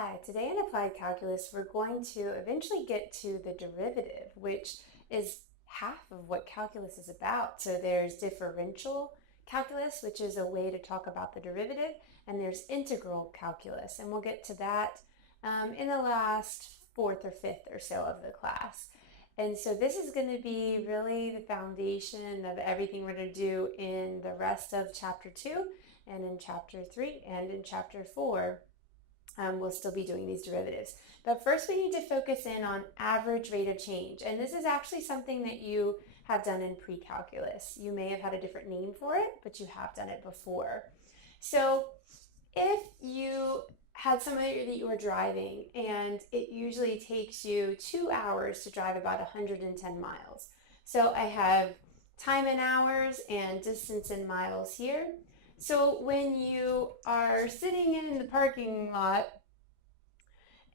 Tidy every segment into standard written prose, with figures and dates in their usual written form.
Hi, today in applied calculus, we're going to eventually get to the derivative, which is half of what calculus is about. So there's differential calculus, which is a way to talk about the derivative, and there's integral calculus, and we'll get to that in the last fourth or fifth or so of the class. And so this is going to be really the foundation of everything we're going to do in the rest of chapter 2 and in chapter 3 and in chapter 4. We'll still be doing these derivatives. But first we need to focus in on average rate of change. And this is actually something that you have done in pre-calculus. You may have had a different name for it, but you have done it before. So if you had somebody that you were driving and it usually takes you 2 hours to drive about 110 miles. So I have time in hours and distance in miles here. So when you are sitting in the parking lot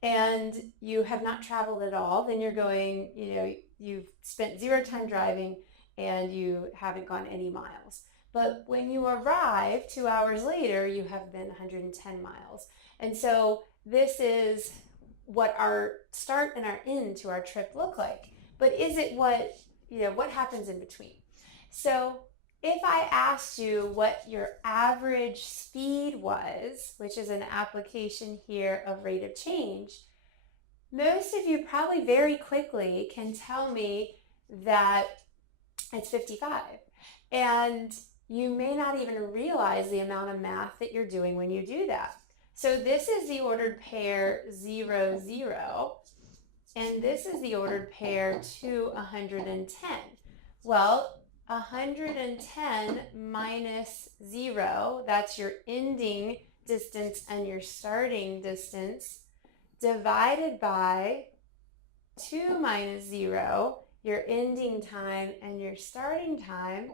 and you have not traveled at all, then you're going, you've spent 0 time driving and you haven't gone any miles. But when you arrive 2 hours later, you have been 110 miles. And so this is what our start and our end to our trip look like. But is it what happens in between? So if I asked you what your average speed was, which is an application here of rate of change, most of you probably very quickly can tell me that it's 55. And you may not even realize the amount of math that you're doing when you do that. So this is the ordered pair 0, 0, and this is the ordered pair 2, 110. Well, 110 minus 0, that's your ending distance and your starting distance, divided by 2 minus 0, your ending time and your starting time,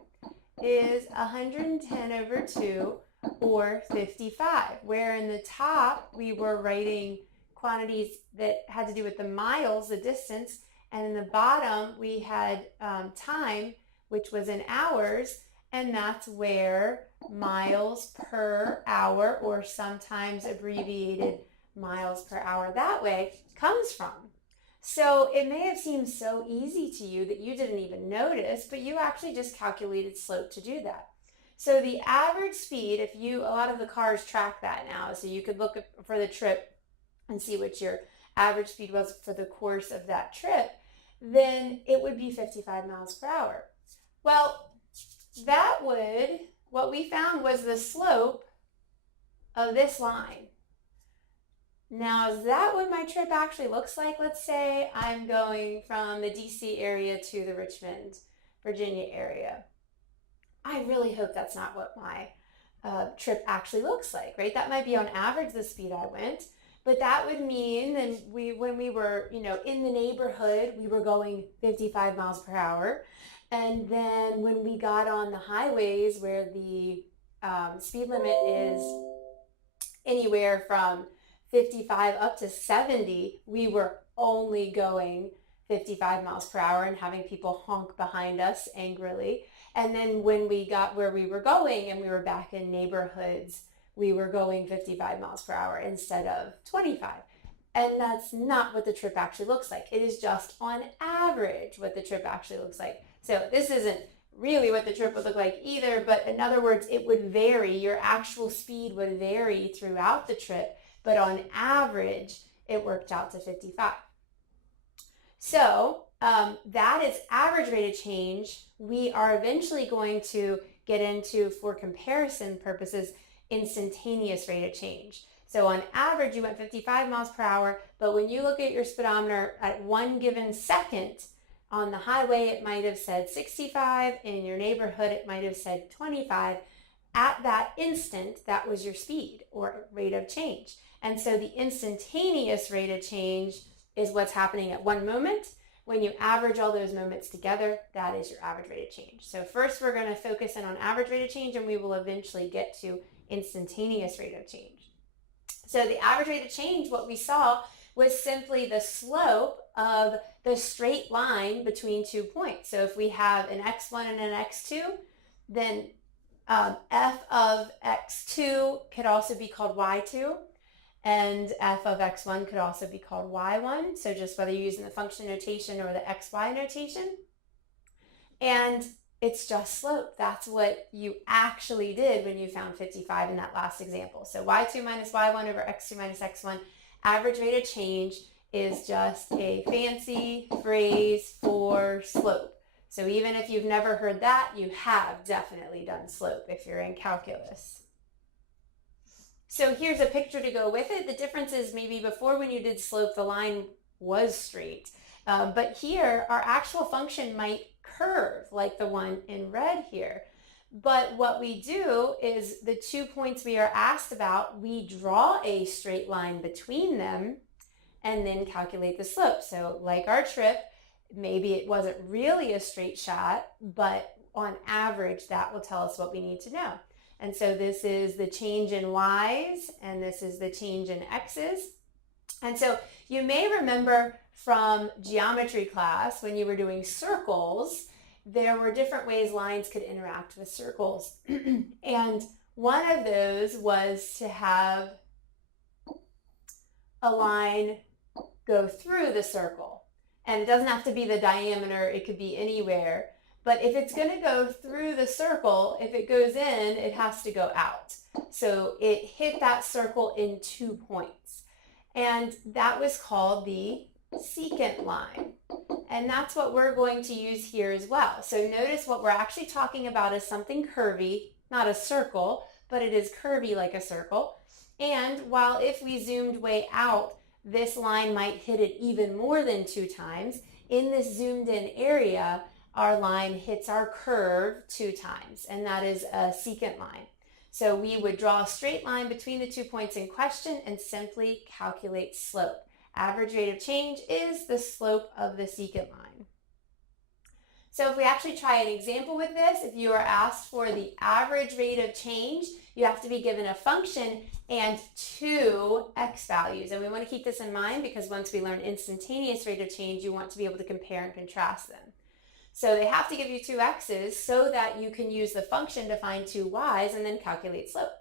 is 110 over 2, or 55, where in the top we were writing quantities that had to do with the miles, the distance, and in the bottom we had time, which was in hours, and that's where miles per hour, or sometimes abbreviated miles per hour that way, comes from. So it may have seemed so easy to you that you didn't even notice, but you actually just calculated slope to do that. So the average speed, a lot of the cars track that now, so you could look for the trip and see what your average speed was for the course of that trip, then it would be 55 miles per hour. Well, what we found was the slope of this line. Now, is that what my trip actually looks like? Let's say I'm going from the DC area to the Richmond, Virginia area. I really hope that's not what my trip actually looks like, right? That might be on average the speed I went, but that would mean then when we were, in the neighborhood, we were going 55 miles per hour. And then when we got on the highways where the speed limit is anywhere from 55 up to 70, we were only going 55 miles per hour and having people honk behind us angrily. And then when we got where we were going and we were back in neighborhoods, we were going 55 miles per hour instead of 25. And that's not what the trip actually looks like. It is just on average what the trip actually looks like. So this isn't really what the trip would look like either, but in other words, it would vary. Your actual speed would vary throughout the trip, but on average, it worked out to 55. So that is average rate of change. We are eventually going to get into, for comparison purposes, instantaneous rate of change. So on average, you went 55 miles per hour, but when you look at your speedometer at one given second, on the highway, it might have said 65. In your neighborhood, it might have said 25. At that instant, that was your speed or rate of change. And so the instantaneous rate of change is what's happening at one moment. When you average all those moments together, that is your average rate of change. So first we're going to focus in on average rate of change, and we will eventually get to instantaneous rate of change. So the average rate of change, what we saw was simply the slope of the straight line between 2 points. So if we have an x1 and an x2, then f of x2 could also be called y2. And f of x1 could also be called y1, so just whether you're using the function notation or the xy notation. And it's just slope. That's what you actually did when you found 55 in that last example. So y2 minus y1 over x2 minus x1, average rate of change is just a fancy phrase for slope. So even if you've never heard that, you have definitely done slope if you're in calculus. So here's a picture to go with it. The difference is maybe before when you did slope, the line was straight. But here, our actual function might curve like the one in red here. But what we do is the 2 points we are asked about, we draw a straight line between them and then calculate the slope. So like our trip, maybe it wasn't really a straight shot, but on average, that will tell us what we need to know. And so this is the change in y's, and this is the change in x's. And so you may remember from geometry class when you were doing circles, there were different ways lines could interact with circles. And one of those was to have a line go through the circle. And it doesn't have to be the diameter, it could be anywhere. But if it's going to go through the circle, if it goes in, it has to go out. So it hit that circle in 2 points. And that was called the secant line. And that's what we're going to use here as well. So notice what we're actually talking about is something curvy, not a circle, but it is curvy like a circle. And while if we zoomed way out, this line might hit it even more than 2 times, in this zoomed in area, our line hits our curve 2 times, and that is a secant line. So we would draw a straight line between the 2 points in question and simply calculate slope. Average rate of change is the slope of the secant line. So if we actually try an example with this, if you are asked for the average rate of change, you have to be given a function and 2 x values. And we want to keep this in mind because once we learn instantaneous rate of change, you want to be able to compare and contrast them. So they have to give you 2 x's so that you can use the function to find 2 y's and then calculate slope.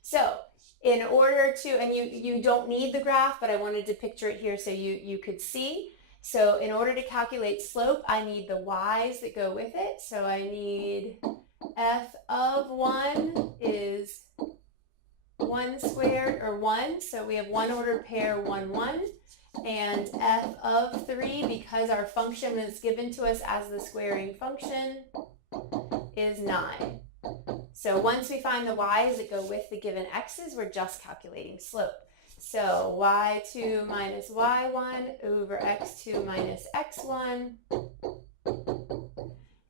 So in order to, and you don't need the graph, but I wanted to picture it here so you could see. So in order to calculate slope, I need the y's that go with it. So I need f of 1 is 1 squared, or 1. So we have 1 ordered pair, 1, 1. And f of 3, because our function is given to us as the squaring function, is 9. So once we find the y's that go with the given x's, we're just calculating slope. So y2 minus y1 over x2 minus x1.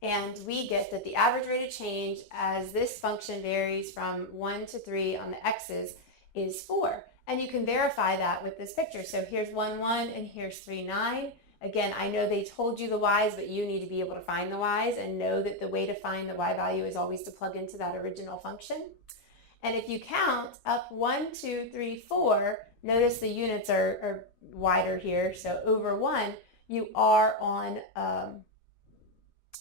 And we get that the average rate of change as this function varies from 1 to 3 on the x's is 4. And you can verify that with this picture. So here's 1, 1, and here's 3, 9. Again, I know they told you the y's, but you need to be able to find the y's and know that the way to find the y value is always to plug into that original function. And if you count up 1, 2, 3, 4, notice the units are wider here. So over 1, you are on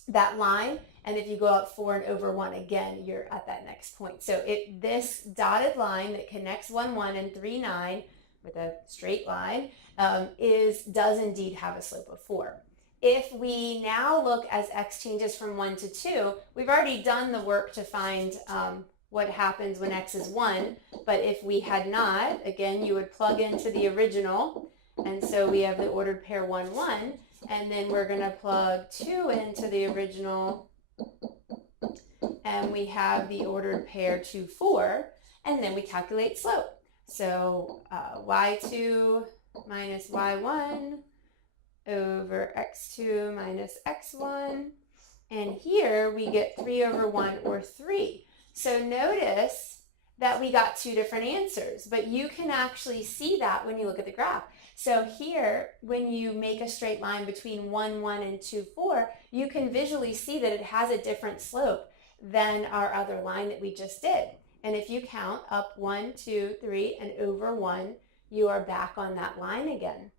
that line. And if you go up 4 and over 1, again, you're at that next point. So this dotted line that connects 1, 1 and 3, 9 with a straight line does indeed have a slope of 4. If we now look as x changes from 1 to 2, we've already done the work to find what happens when x is 1. But if we had not, again, you would plug into the original. And so we have the ordered pair 1, 1. And then we're going to plug 2 into the original. And we have the ordered pair 2, 4, and then we calculate slope. So y2 minus y1 over x2 minus x1. And here we get 3 over 1, or 3. So notice that we got 2 different answers, but you can actually see that when you look at the graph. So here, when you make a straight line between 1, 1 and 2, 4, you can visually see that it has a different slope than our other line that we just did. And if you count up 1, 2, 3, and over 1, you are back on that line again.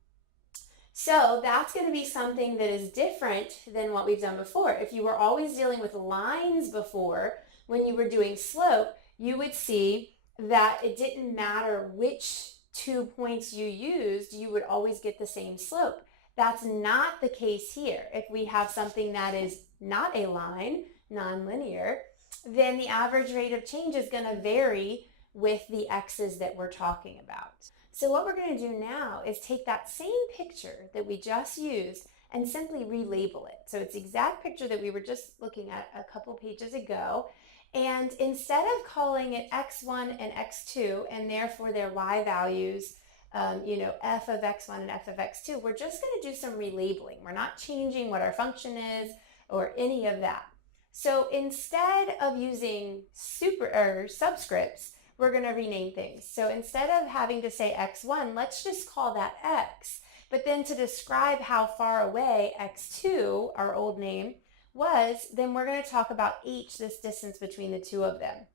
So that's going to be something that is different than what we've done before. If you were always dealing with lines before, when you were doing slope, you would see that it didn't matter which 2 points you used, you would always get the same slope. That's not the case here. If we have something that is not a line, nonlinear, then the average rate of change is going to vary with the x's that we're talking about. So what we're going to do now is take that same picture that we just used and simply relabel it. So it's the exact picture that we were just looking at a couple pages ago. And instead of calling it x1 and x2, and therefore their y values, f of x1 and f of x2, we're just going to do some relabeling. We're not changing what our function is or any of that. So instead of using subscripts, we're going to rename things. So instead of having to say x1, let's just call that x. But then to describe how far away x2, our old name, was, then we're going to talk about h, this distance between the two of them.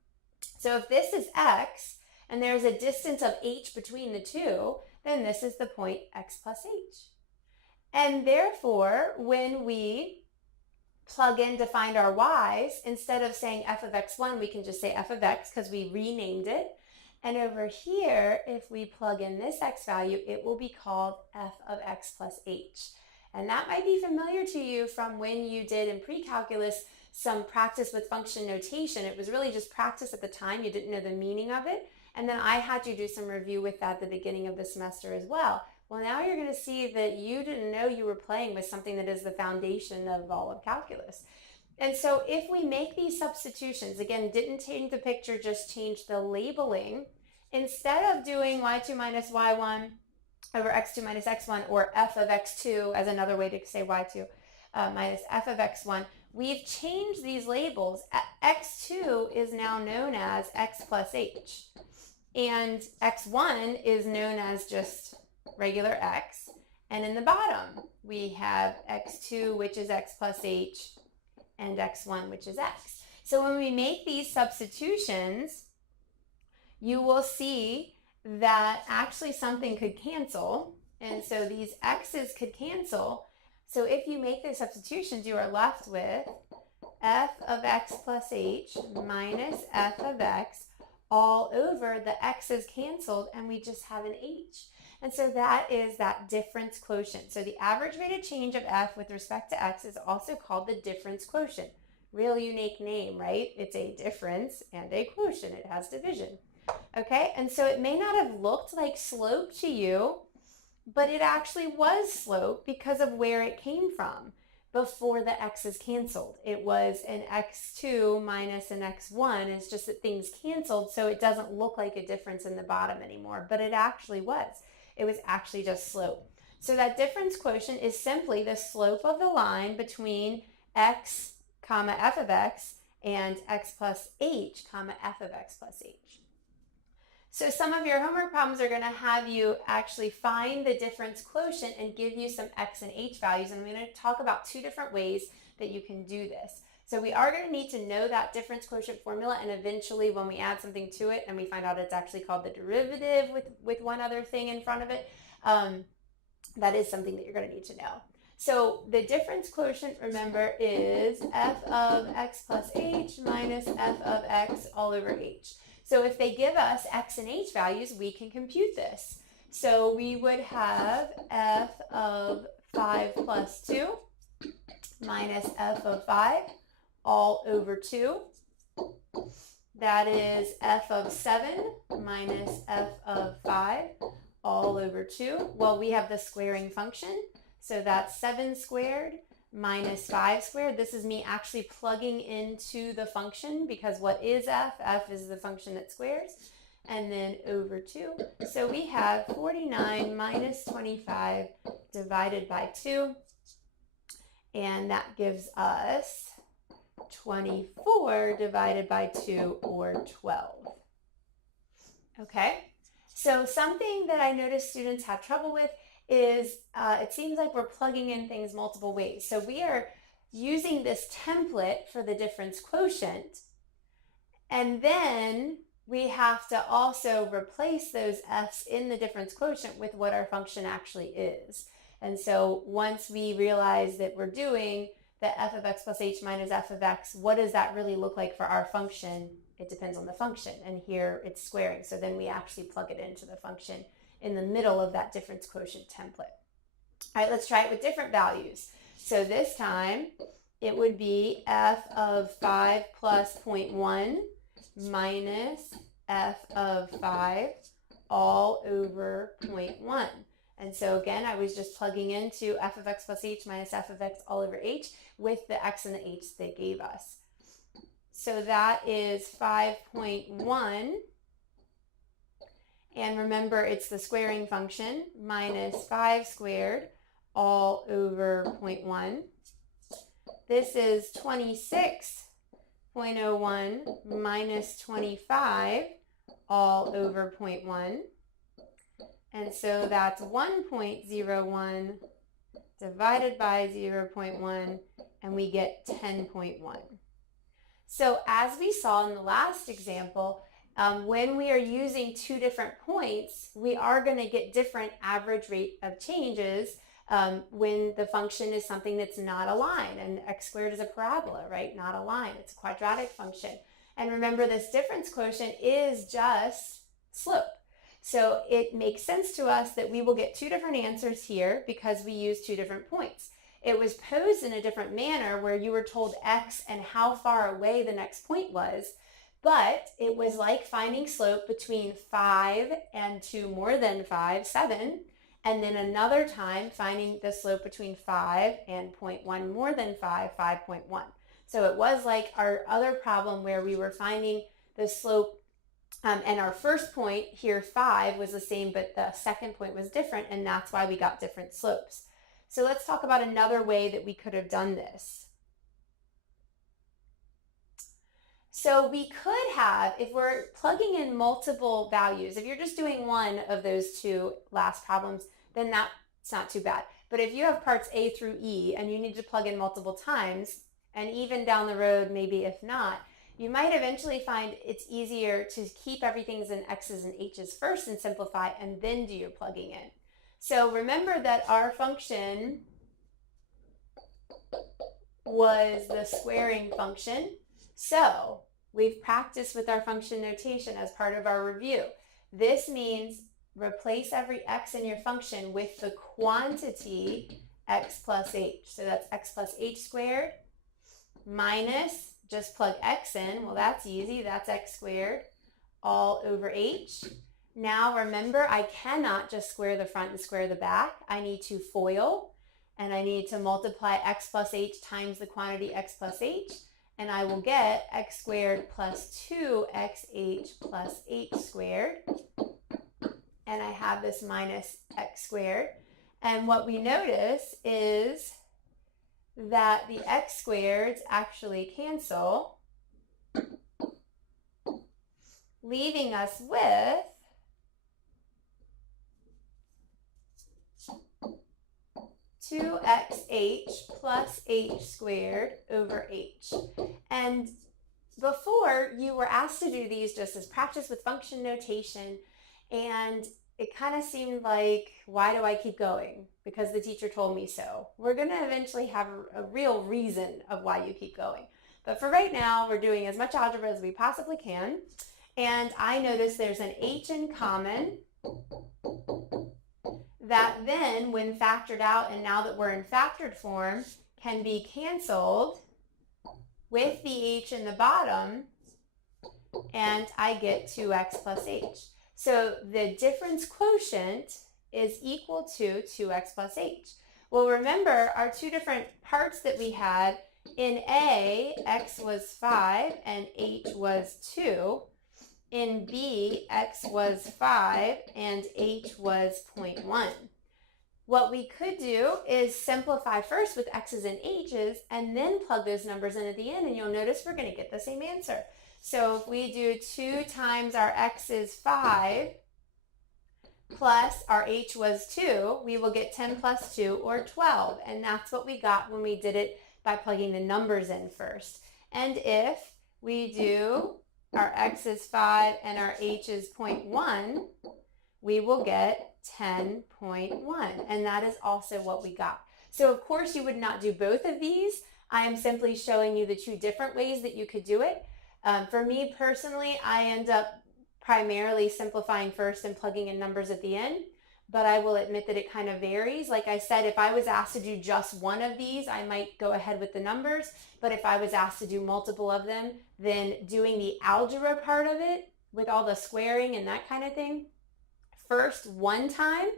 So if this is x, and there's a distance of h between the two, then this is the point x plus h. And therefore, when we plug in to find our y's, instead of saying f of x1, we can just say f of x because we renamed it. And over here, if we plug in this x value, it will be called f of x plus h. And that might be familiar to you from when you did in pre-calculus some practice with function notation. It was really just practice at the time. You didn't know the meaning of it. And then I had you do some review with that at the beginning of the semester as well. Well, now you're going to see that you didn't know you were playing with something that is the foundation of all of calculus. And so if we make these substitutions, again, didn't change the picture, just change the labeling. Instead of doing y2 minus y1 over x2 minus x1, or f of x2 as another way to say y2 minus f of x1, we've changed these labels. x2 is now known as x plus h, and x1 is known as just regular x, and in the bottom we have x2, which is x plus h, and x1, which is x. So when we make these substitutions, you will see that actually something could cancel, and so these x's could cancel. So if you make the substitutions, you are left with f of x plus h minus f of x all over the x's canceled, and we just have an h. And so that is that difference quotient. So the average rate of change of f with respect to x is also called the difference quotient. Real unique name, right? It's a difference and a quotient. It has division. Okay, and so it may not have looked like slope to you, but it actually was slope because of where it came from before the x's canceled. It was an x2 minus an x1. It's just that things canceled, so it doesn't look like a difference in the bottom anymore, but it actually was. It was actually just slope. So that difference quotient is simply the slope of the line between x comma f of x and x plus h comma f of x plus h. So some of your homework problems are going to have you actually find the difference quotient and give you some x and h values. And I'm going to talk about two different ways that you can do this. So we are going to need to know that difference quotient formula, and eventually when we add something to it and we find out it's actually called the derivative with one other thing in front of it, that is something that you're going to need to know. So the difference quotient, remember, is f of x plus h minus f of x all over h. So if they give us x and h values, we can compute this. So we would have f of 5 plus 2 minus f of 5 all over 2. That is f of 7 minus f of 5 all over 2. Well, we have the squaring function, so that's 7 squared minus 5 squared. This is me actually plugging into the function because what is f? F is the function that squares. And then over 2. So we have 49 minus 25 divided by 2. And that gives us 24 divided by 2, or 12. Okay, so something that I noticed students have trouble with is it seems like we're plugging in things multiple ways. So we are using this template for the difference quotient, and then we have to also replace those f's in the difference quotient with what our function actually is. And so once we realize that we're doing the f of x plus h minus f of x, what does that really look like for our function it depends on the function, and here it's squaring. So then we actually plug it into the function in the middle of that difference quotient template. All right, let's try it with different values. So this time it would be f of 5 plus 0.1 minus f of 5 all over 0.1. And so again, I was just plugging into f of x plus h minus f of x all over h with the x and the h they gave us. So that is 5.1. And remember, it's the squaring function, minus 5 squared all over 0.1. This is 26.01 minus 25 all over 0.1. And so that's 1.01 divided by 0.1, and we get 10.1. So as we saw in the last example, when we are using two different points, we are going to get different average rate of changes when the function is something that's not a line. And x squared is a parabola, right? Not a line. It's a quadratic function. And remember, this difference quotient is just slope. So it makes sense to us that we will get two different answers here because we use two different points. It was posed in a different manner where you were told x and how far away the next point was, but it was like finding slope between 5 and 2 more than 5, 7, and then another time finding the slope between 5 and 0.1 more than 5, 5.1. So it was like our other problem where we were finding the slope and our first point here, 5, was the same, but the second point was different, and that's why we got different slopes. So let's talk about another way that we could have done this. So we could have, if we're plugging in multiple values, if you're just doing one of those two last problems, then that's not too bad. But if you have parts A through E and you need to plug in multiple times, and even down the road, maybe if not, you might eventually find it's easier to keep everything in x's and h's first and simplify and then do your plugging in. So remember that our function was the squaring function. So we've practiced with our function notation as part of our review. This means replace every x in your function with the quantity x plus h. So that's x plus h squared minus, just plug x in. Well, that's easy. That's x squared all over h. Now remember, I cannot just square the front and square the back. I need to FOIL, and I need to multiply x plus h times the quantity x plus h, and I will get x squared plus 2xh plus h squared. And I have this minus x squared. And what we notice is that the x squareds actually cancel, leaving us with two xh plus h squared over h. And before, you were asked to do these just as practice with function notation, and it kind of seemed like, why do I keep going? Because the teacher told me so. We're going to eventually have a real reason of why you keep going. But for right now, we're doing as much algebra as we possibly can. And I notice there's an h in common that then, when factored out, and now that we're in factored form, can be canceled with the h in the bottom, and I get 2x plus h. So the difference quotient is equal to 2x plus h. Well, remember our two different parts that we had. In A, x was 5 and h was 2. In B, x was 5 and h was 0.1. What we could do is simplify first with x's and h's and then plug those numbers in at the end, and you'll notice we're going to get the same answer. So if we do 2 times our x is 5 plus our h was 2, we will get 10 plus 2 or 12. And that's what we got when we did it by plugging the numbers in first. And if we do our x is 5 and our h is 0.1, we will get 10.1. And that is also what we got. So of course you would not do both of these. I am simply showing you the two different ways that you could do it. For me personally, I end up primarily simplifying first and plugging in numbers at the end, but I will admit that it kind of varies. Like I said, if I was asked to do just one of these, I might go ahead with the numbers, but if I was asked to do multiple of them, then doing the algebra part of it with all the squaring and that kind of thing first one time,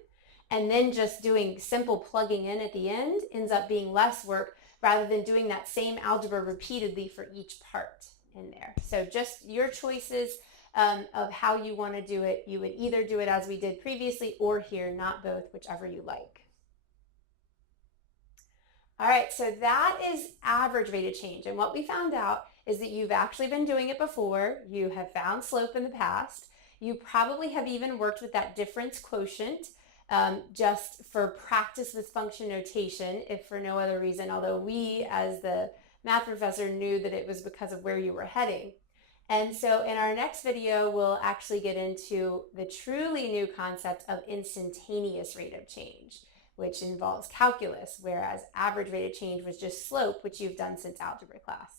and then just doing simple plugging in at the end ends up being less work rather than doing that same algebra repeatedly for each part in there. So just your choices of how you want to do it. You would either do it as we did previously or here, not both, whichever you like. All right, so that is average rate of change. And what we found out is that you've actually been doing it before. You have found slope in the past. You probably have even worked with that difference quotient just for practice with function notation, if for no other reason, although we as the math professor knew that it was because of where you were heading. And so in our next video, we'll actually get into the truly new concept of instantaneous rate of change, which involves calculus, whereas average rate of change was just slope, which you've done since algebra class.